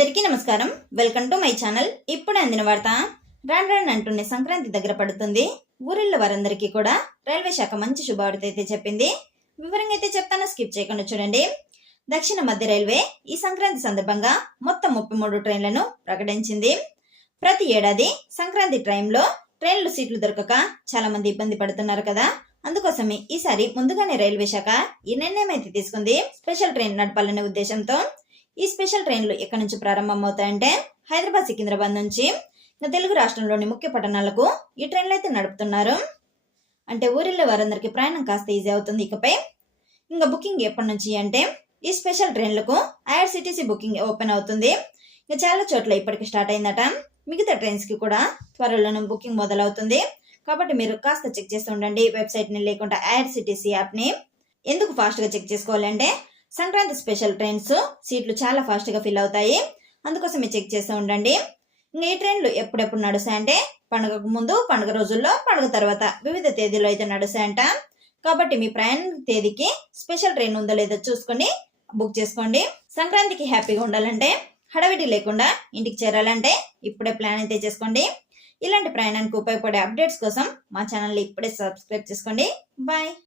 అందరికీ నమస్కారం. Welcome to my channel. ఇప్పుడు అందిన వార్త. రాను అంటూనే సంక్రాంతి దగ్గర పడుతుంది. ఊరిళ్ళ వారందరికీ కూడా రైల్వే శాఖ మంచి శుభవార్త అయితే చెప్పింది. వివరంగా అయితే చెప్తాను, స్కిప్ చేయకుండా చూడండి. దక్షిణ మధ్య రైల్వే ఈ సంక్రాంతి సందర్భంగా మొత్తం 33 ట్రైన్లను ప్రకటించింది. ప్రతి ఏడాది సంక్రాంతి టైంలో ట్రైన్లు సీట్లు దొరకక చాలా మంది ఇబ్బంది పడుతున్నారు కదా. అందుకోసమే ఈసారి ముందుగానే రైల్వే శాఖ ఈ నిర్ణయం అయితే తీసుకుంది. స్పెషల్ ట్రైన్ నడపాలనే ఉద్దేశంతో ఈ స్పెషల్ ట్రైన్లు ఎక్కడి నుంచి ప్రారంభం అవుతాయంటే హైదరాబాద్, సికింద్రాబాద్ నుంచి తెలుగు రాష్ట్రంలోని ముఖ్య పట్టణాలకు ఈ ట్రైన్లు అయితే నడుపుతున్నారు. అంటే ఊరిలో వారందరికీ ప్రయాణం కాస్త ఈజీ అవుతుంది. ఇకపై ఇంకా బుకింగ్ ఎప్పటి నుంచి అంటే ఈ స్పెషల్ ట్రైన్లకు ఐఆర్సిటిసి బుకింగ్ ఓపెన్ అవుతుంది. ఇంకా చాలా చోట్ల ఇప్పటికి స్టార్ట్ అయిందట. మిగతా ట్రైన్స్ కి కూడా త్వరలోనే బుకింగ్ మొదలవుతుంది. కాబట్టి మీరు కాస్త చెక్ చేస్తూ ఉండండి వెబ్సైట్ ని, లేకుంటే ఐఆర్సిటిసి యాప్ ని. ఎందుకు ఫాస్ట్ గా చెక్ చేసుకోవాలంటే సంక్రాంతి స్పెషల్ ట్రైన్స్ సీట్లు చాలా ఫాస్ట్ గా ఫిల్ అవుతాయి. అందుకోసమే చెక్ చేస్తూ ఉండండి. ఇంకా ఈ ట్రైన్లు ఎప్పుడెప్పుడు నడుస్తాయంటే పండుగకు ముందు, పండుగ రోజుల్లో, పండుగ తర్వాత వివిధ తేదీలో అయితే నడుస్తాయంట. కాబట్టి మీ ప్రయాణ తేదీకి స్పెషల్ ట్రైన్ ఉందో లేదో చూసుకొని బుక్ చేసుకోండి. సంక్రాంతికి హ్యాపీగా ఉండాలంటే, హడావిడి లేకుండా ఇంటికి చేరాలంటే ఇప్పుడే ప్లాన్ అయితే చేసుకోండి. ఇలాంటి ప్రయాణానికి ఉపయోగపడే అప్డేట్స్ కోసం మా ఛానల్ని ఇప్పుడే సబ్స్క్రైబ్ చేసుకోండి. బాయ్.